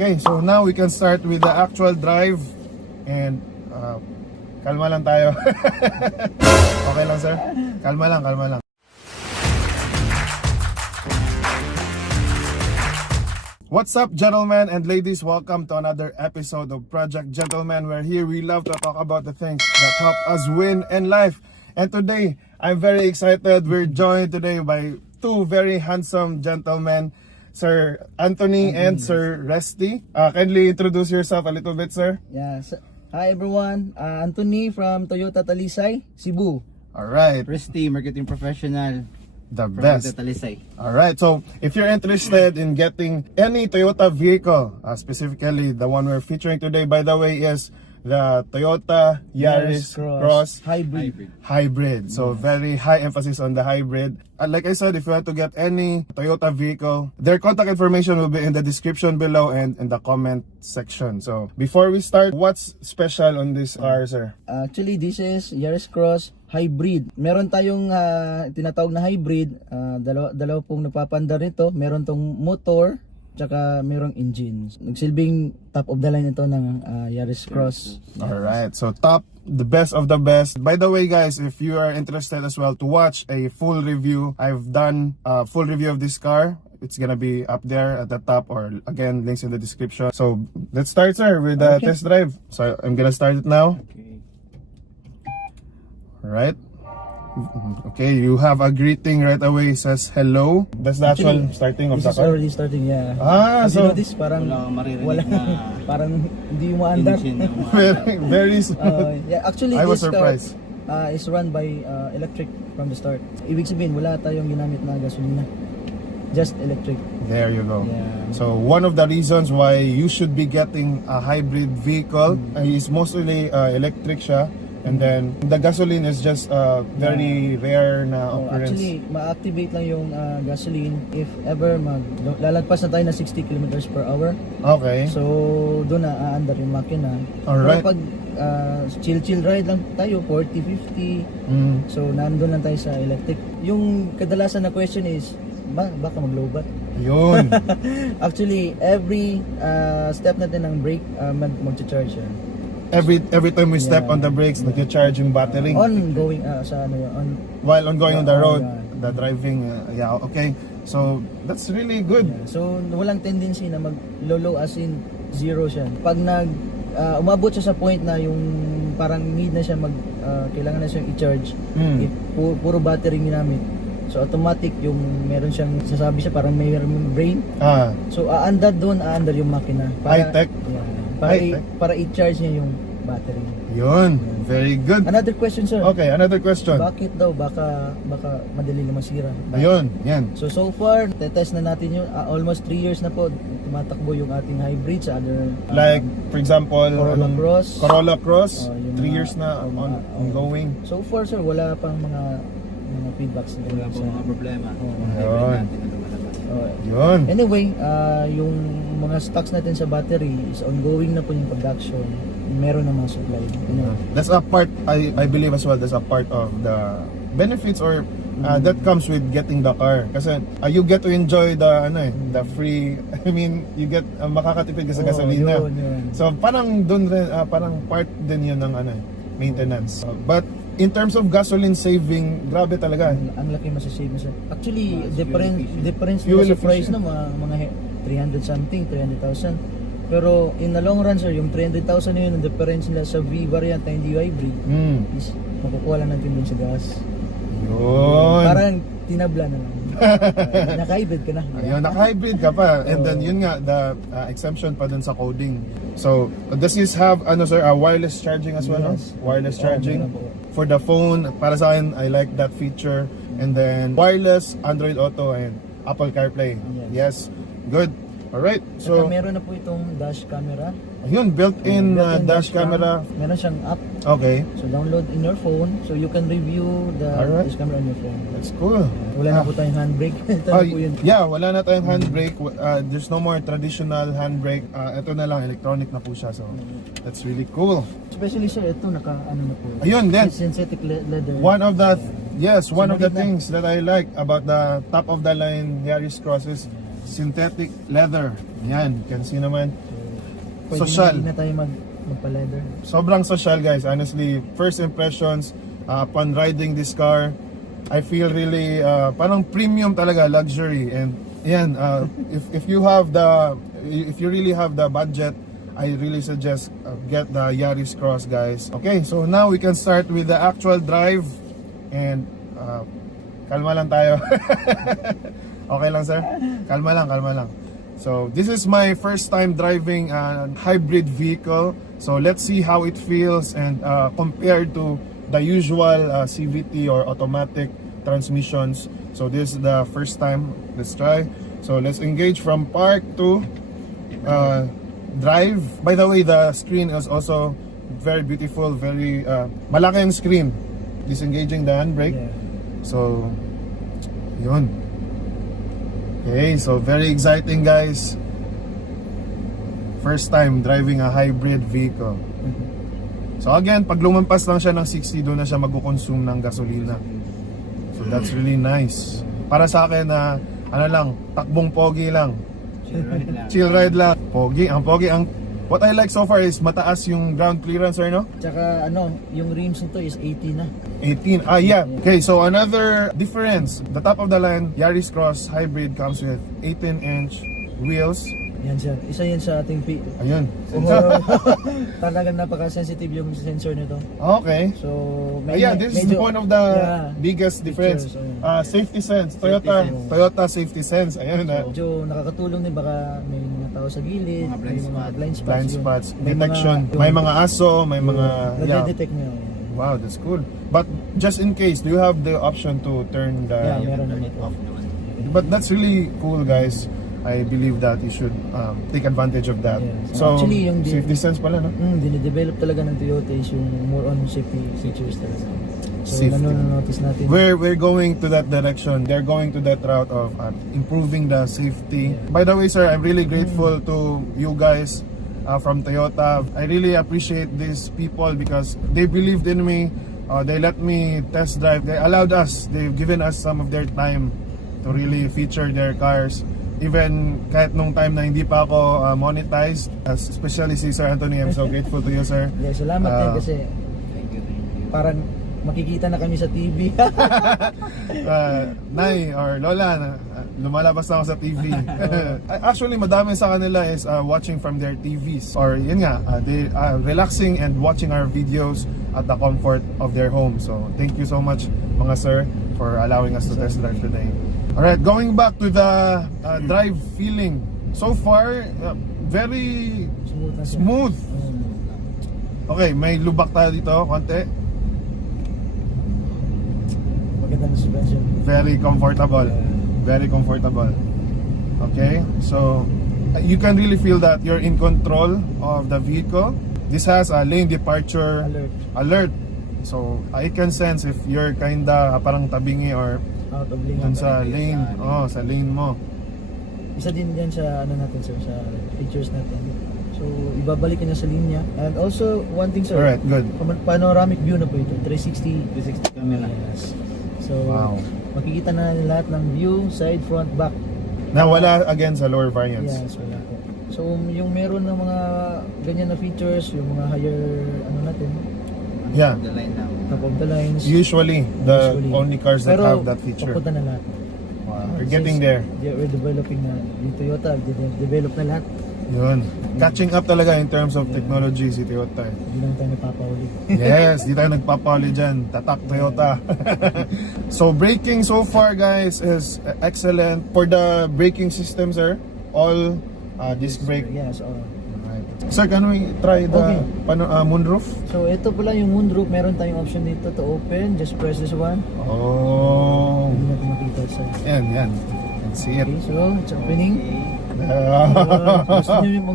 Okay, so now we can start with the actual drive. And kalma lang tayo. Okay lang, sir? Kalma lang, kalma lang. What's up, gentlemen and ladies? Welcome to another episode of Project Gentleman, where here we love to talk about the things that help us win in life. And today, I'm very excited. We're joined today by two very handsome gentlemen, Sir Anthony and Sir Resty. Kindly introduce yourself a little bit, sir. Yeah. Hi everyone. Anthony from Toyota Talisay, Cebu. Alright. Resty, marketing professional. The From best. Talisay. Alright, so if you're interested in getting any Toyota vehicle, specifically the one we're featuring today, by the way, is the Toyota Yaris Cross Hybrid. So very high emphasis on the hybrid. Like I said, if you want to get any Toyota vehicle, their contact information will be in the description below and in the comment section. So before we start, what's special on this car, sir? Actually, this is Yaris Cross Hybrid. Meron tayong tinatawag na hybrid. Dalawa pong napapandar nito. Meron tong motor, tsaka merong engine. Nagsilbing top of the line ito ng Yaris Cross. Alright, so top, the best of the best. By the way, guys, if you are interested as well to watch a full review, I've done a full review of this car. It's gonna be up there at the top, or again, links in the description. So let's start, sir, with the test drive. So I'm gonna start it now. Okay. Alright. Okay, you have a greeting right away. It says hello. That's the actual starting of the This is car. already starting, yeah. Ah, As so you know, this parang Wala kang maririnig wala, na parang hindi umaandar. engine na very smooth. Yeah, actually, I was this surprised. car is run by electric from the start. Ibig sabihin, wala tayong ginamit na gasolina. Just electric. There you go. Yeah. So one of the reasons why you should be getting a hybrid vehicle is mostly electric siya. And then the gasoline is just very rare na occurrence. Actually, ma-activate lang yung gasoline if ever lalagpas na tayo na 60 kilometers per hour. Okay. So doon na aandar yung makina. Alright. Pero pag chill ride lang tayo, 40, 50. So nandun lang tayo sa electric. Yung kadalasan na question is, baka mag-lowbat? Yun. Actually, every step natin ng brake, mag-charge yan. Every time we step on the brakes, nag-charge yung battery. Ongoing, sa ano yun, While ongoing on the road, yeah. the driving, yeah, okay. So that's really good. So walang tendency na mag-low as in zero siya. Pag umabot siya sa point na yung parang need na siya kailangan na siyang i-charge, puro battery ginamit. So automatic yung meron siyang sasabi siya parang mayroong brain. So aandar yung makina. High-tech. Yeah, para i-charge niya yung battery. Yun, very good. Another question, sir. Okay, another question. Bakit daw baka madali na masira? Ayun, yan. So far, test na natin yung almost 3 years na po tumatakbo yung ating hybrid sa other Like, for example, Corolla Cross, 3 years na ongoing. So far, sir, wala pang mga feedbacks Wala po mga problema. Yun. Yun. Anyway, yung mga stocks natin sa battery is ongoing na po yung production. Meron na mga supply. That's a part, I believe as well, that's a part of the benefits or that comes with getting the car. Kasi you get to enjoy the free, I mean, you get makakatipid ka sa gasolina. Yun. So parang doon rin, parang part din yun ng maintenance. But in terms of gasoline saving, grabe talaga. Ang laki masasave mo, sir. Actually, difference Fuel nila sa price efficient. na mga 300 something, 300,000. Pero in the long run, sir, yung 300,000 na yun, ang difference nila sa V variant na hindi hybrid is makukuha lang natin dun sa gas. Yun. Parang tinabla na lang. Naka-hybrid ka na. Ayun, naka-hybrid ka pa. And then yun nga, the exemption pa dun sa coding. So, does this have, sir, wireless charging as well? Yes. No? Wireless charging. meron po. For the phone, para sa akin, I like that feature. And then, wireless, Android Auto, and Apple CarPlay. Yes. Good. Alright. So, So, meron na po itong dash camera. ayun, built-in Built-in dash cam. camera. Meron siyang app. Okay. So, download in your phone. So, you can review the Alright. dash camera on your phone. That's cool. Wala na po tayong handbrake. Ito na po yun. Yeah, wala na tayong handbrake. There's no more traditional handbrake. Ito na lang, electronic na po siya. So, that's really cool. Especially, sir, ito naka-ano na po. Ayun, then, Synthetic leather. one of the one of the Sumunod na. things that I like about the top of the line Yaris Cross is synthetic leather. Yan, you can see naman. pwede social. na tayo magpa-leather. Sobrang social, guys. Honestly, first impressions upon riding this car, I feel really parang premium talaga, luxury. And yan, if you really have the budget, I really suggest get the Yaris Cross, guys. Okay, so now we can start with the actual drive. And kalma lang tayo. Okay lang, sir? Kalma lang. So this is my first time driving a hybrid vehicle. So let's see how it feels and compared to the usual CVT or automatic transmissions. So this is the first time. Let's try. So let's engage from park to drive. By the way, the screen is also very beautiful, very malaki yung screen. Disengaging the handbrake. Yeah. So yun. Okay, so very exciting, guys. First time driving a hybrid vehicle. So again, pag lumampas lang siya ng 60, doon na siya mag-consume ng gasolina. So that's really nice. Para sa akin na ano lang, takbong pogi lang. Chill ride lang. Pogi, what I like so far is mataas yung ground clearance, or no? Tsaka yung rims nito is 80 na. 18. Yeah. Okay, so another difference. The top of the line Yaris Cross Hybrid comes with 18-inch wheels. Yan siya. Isa yan sa ating Ayun. talagang napaka-sensitive yung sensor nito. Okay. So, This is one of the biggest difference. Features, Safety sense. Toyota safety sense. Ayun na. Medyo nakakatulong din, baka may mga tao sa gilid, Mga may mga blind spots. Blind yun. spots. May Detection. May mga aso, may mga... Nade-detect niya. Wow, that's cool. But just in case, do you have the option to turn the... Meron naman ito. But that's really cool, guys. I believe that you should take advantage of that. Yes. So, Actually, yung safety sense pala, no? Dinidevelop talaga ng Toyota is yung more on safety features talaga. So, Safety. nanonotice natin. We're going to that direction. They're going to that route of improving the safety. By the way, sir, I'm really grateful to you guys from Toyota. I really appreciate these people because they believed in me. They let me test drive. They allowed us. They've given us some of their time to really feature their cars. Even kahit nung time na hindi pa ako monetized, especially si Sir Anthony, I'm so grateful to you, sir. Yeah, salamat din kasi parang makikita na kami sa TV. Nay or Lola, lumalabas na ako sa TV. Actually, madami sa kanila is watching from their TVs. Or yun nga, they relaxing and watching our videos at the comfort of their home. So, thank you so much mga sir for allowing us to test drive today. Alright, going back to the drive feeling. So far, very Smooth na siya. smooth. Okay, may lubak tayo dito, konti. Maganda na suspension. Very comfortable. Very comfortable. Okay, so you can really feel that you're in control of the vehicle. This has a lane departure alert. So I can sense if you're kinda parang tabingi or Out of lane. dun sa lane. Oh, sa lane mo. Isa din yan sa natin sir, sa features natin. So ibabalik niya sa linya. And also one thing sir. Alright, good. Panoramic view na po ito. 360 camera. Yes. So Wow. makikita na lahat ng view, side, front, back. Na wala again sa lower variants. Yes, wala po. So yung meron ng mga ganyan na features, yung mga higher natin, Yeah. The line now. top of the lines. Usually, the only cars that Pero, have that feature. papunta na lahat. Wow. We're getting there. We're developing na. Yung Toyota, develop na lahat. Yun. Catching up talaga in terms of technology si Toyota. Hindi lang tayo nagpapauli. Yes, di tayo nagpapali dyan. Tatak Toyota. So braking so far, guys, is excellent. For the braking system, sir, all disc brake. Yes, Right. Sir, can we try the moonroof? So ito pala yung moonroof, meron tayong option dito to open. Just press this one. Oh. Hindi natin makita sa. Yan. Let's see it. Okay, so it's opening. Gusto nyo yung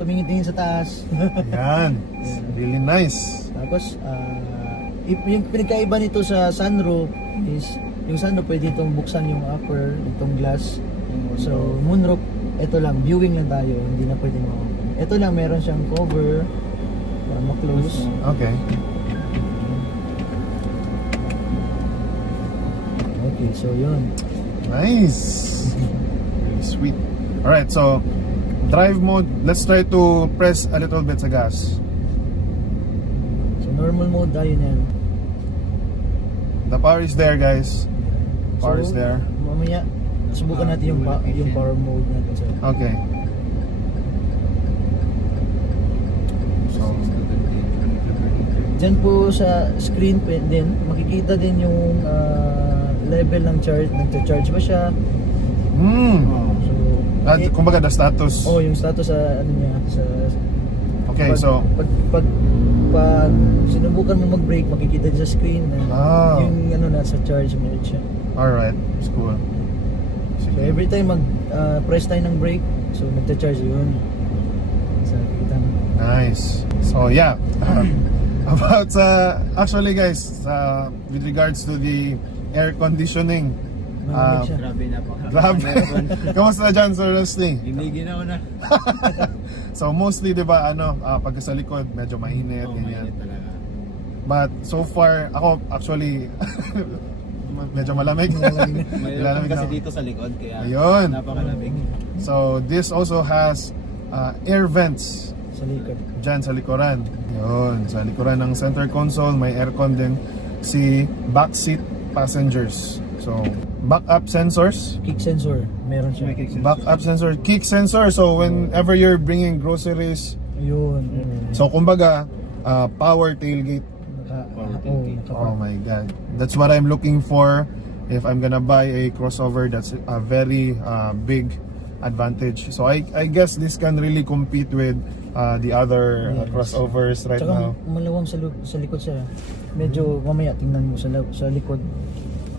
tumingin-tingin sa taas. Yan. It's really nice. Tapos, yung pinagkaiba nito sa sunroof is, yung sunroof pwede itong buksan yung upper, itong glass. So, moonroof, ito lang, viewing lang tayo, hindi na pwede mo. Ito lang, meron siyang cover para ma-close. Okay. Okay, so yun. Nice. Really sweet. Alright, so drive mode, let's try to press a little bit sa gas. So normal mode tayo niyan. The power is there, guys. Power is there. Mamaya, subukan natin yung power mode natin, sir. Okay. So, Diyan po sa screen din, makikita din yung level ng charge, nagcha-charge ba siya. So, kumbaga the status. yung status sa ano niya, sa Okay, so pag sinubukan mo mag-brake, makikita din sa screen na yung ano na sa charge mode siya. alright, it's cool. So every time press tayo ng brake, so nagcha-charge yun. So kita mo. Nice. So yeah, about actually guys, with regards to the air conditioning, Malamig siya. Grabe na po. grabe. Kamusta dyan, Sir Rusty? Hinigin ako na. So mostly, di ba, pagka sa likod, medyo mainit, ganyan. Mainit talaga. But so far, ako actually, medyo malamig. Mayroon kasi dito sa likod, kaya Ayun. napakalamig. So this also has air vents Sa likod. dyan sa likuran. Yun, sa likuran ng center console, may aircon din si backseat passengers. So, backup sensors, Kick sensor, meron siya. backup sensor, kick sensor. So, whenever you're bringing groceries, Yun. so kumbaga, power tailgate. Naka Oh my God. That's what I'm looking for if I'm gonna buy a crossover. That's a very big advantage. So, I guess this can really compete with the other crossovers right Tsaka now. malawang sa likod siya. Medyo mamaya tingnan mo sa likod.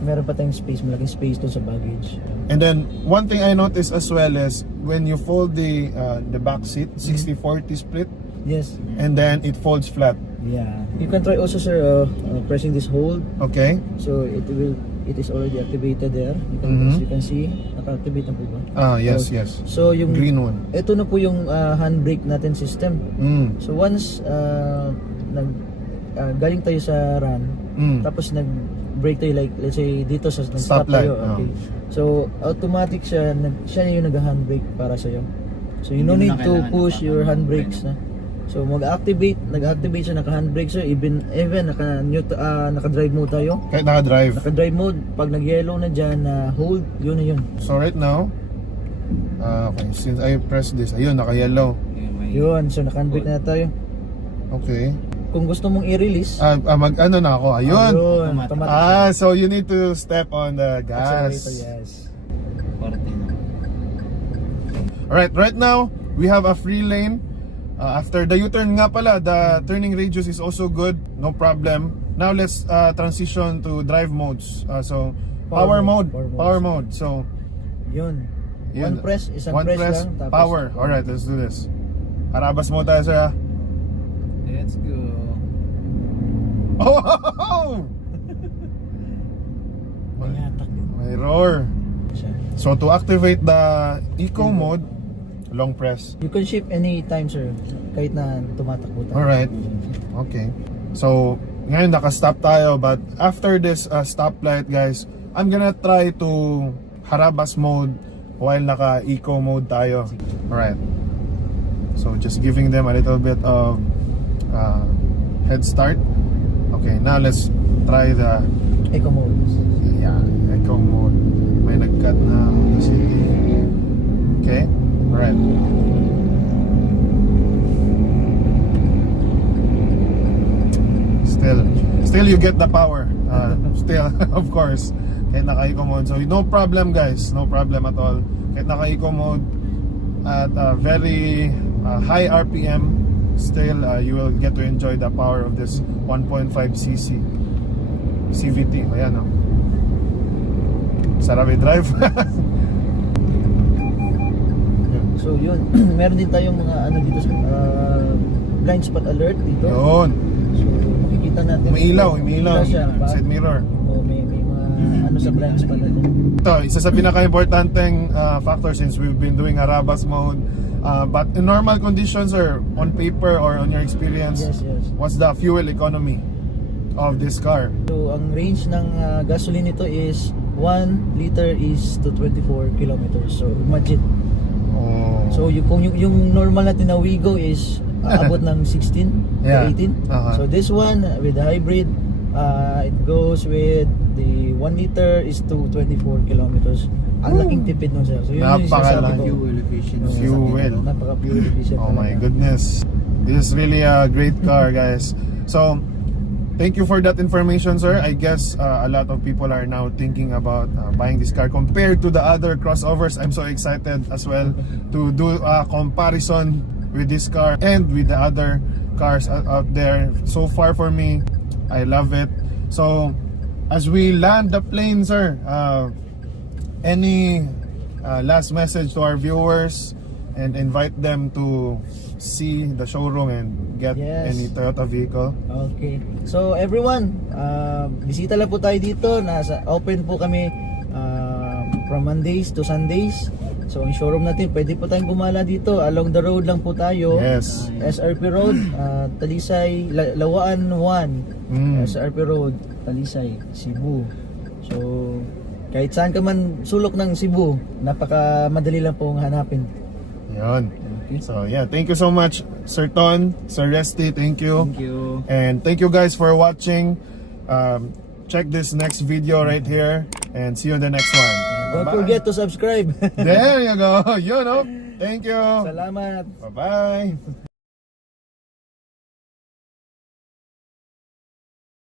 Meron pa tayong space, malaking space doon sa baggage. And then one thing I noticed as well is when you fold the back seat, 60-40 split, Yes. and then it folds flat. Yeah. You can try also, sir, pressing this hold. Okay? So it is already activated there. As you can see, naka-activate na po ba? Yes, yes. So yung Green one. ito na po yung handbrake natin system. So once galing tayo sa run, tapos nag-brake tayo, like let's say dito sa stop Stoplight, tayo. Okay. So automatic siya yung nag-handbrake para sa iyo. So you no Hindi need mo na to kailangan push your handbrakes na. So nag-activate siya, naka-handbrake siya, even naka-drive mode tayo. Kahit naka-drive. Naka-drive mode, pag nag-yellow na dyan, hold, yun na yun. So right now, okay, since I press this, ayun, naka-yellow. Yun, so naka-handbrake na tayo. Okay. Kung gusto mong i-release, Mag-ano na ako, ayun. automatic. So you need to step on the gas. Accelerator, yes. Parte na. Alright, right now, we have a free lane. After the U-turn nga pala, the turning radius is also good, no problem. Now let's transition to drive modes. So power mode. So Yun. yun. One press, isang One press, lang. Tapos, power. Alright, let's do this. Harabas mo tayo, sir. Let's go. Oh! May hatak din May roar. siya. So to activate the eco mode, long press. You can shift any time, sir. Kahit na tumatakbo tayo. Alright. Okay. So, ngayon naka-stop tayo, but after this stoplight, guys, I'm gonna try to harabas mode while naka-eco mode tayo. Alright. So, just giving them a little bit of head start. Okay, now let's try the Eco mode. eco mode. May nag-cut na the city. Okay. Alright. Still you get the power. Still, of course. Kahit naka-eco mode. So no problem, guys. No problem at all. Kahit naka-eco mode at very high RPM, still you will get to enjoy the power of this 1.5cc CVT. Ayan, oh. Sarap i-drive. So yun, meron din tayong mga ano dito sa blind spot alert dito. Yun. So makikita natin. Umiilaw siya. side mirror. May mga ano sa blind spot natin. Ito, isa sa pinaka-importanteng factor since we've been doing Harabas mode. But in normal conditions or on paper or on your experience, Yes. what's the fuel economy of this car? So ang range ng gasoline nito is 1 liter is to 24 kilometers. So imagine. Oh. So yung normal natin na Wigo is abot ng 16 Yeah. to 18. Uh-huh. So this one with the hybrid, it goes with the 1 liter is to 24 kilometers. Ang laking tipid nun sir. So yun yung sinasabi Napakalaki. ko. Fuel efficiency. Fuel. Napaka-fuel efficient. Oh my talaga. goodness. This is really a great car, guys. So, thank you for that information, sir. I guess a lot of people are now thinking about buying this car compared to the other crossovers. I'm so excited as well to do a comparison with this car and with the other cars out there. So far for me, I love it. So, as we land the plane, sir, any last message to our viewers and invite them to see the showroom and get Yes. any Toyota vehicle? Okay. So everyone, bisita lang po tayo dito. Open po kami from Mondays to Sundays. So ang showroom natin, pwede po tayong gumala dito. Along the road lang po tayo. Yes. SRP Road, Talisay, Lawaan 1. Mm. SRP Road, Talisay, Cebu. So kahit saan ka man sulok ng Cebu, napaka madali lang pong hanapin. Yun. Okay. So yeah, thank you so much, Sir Ton, Sir Resty, thank you. Thank you. And thank you guys for watching. Check this next video right here and see you in the next one. Don't Bye-bye. forget to subscribe. There you go. You know. Thank you. Salamat. Bye-bye.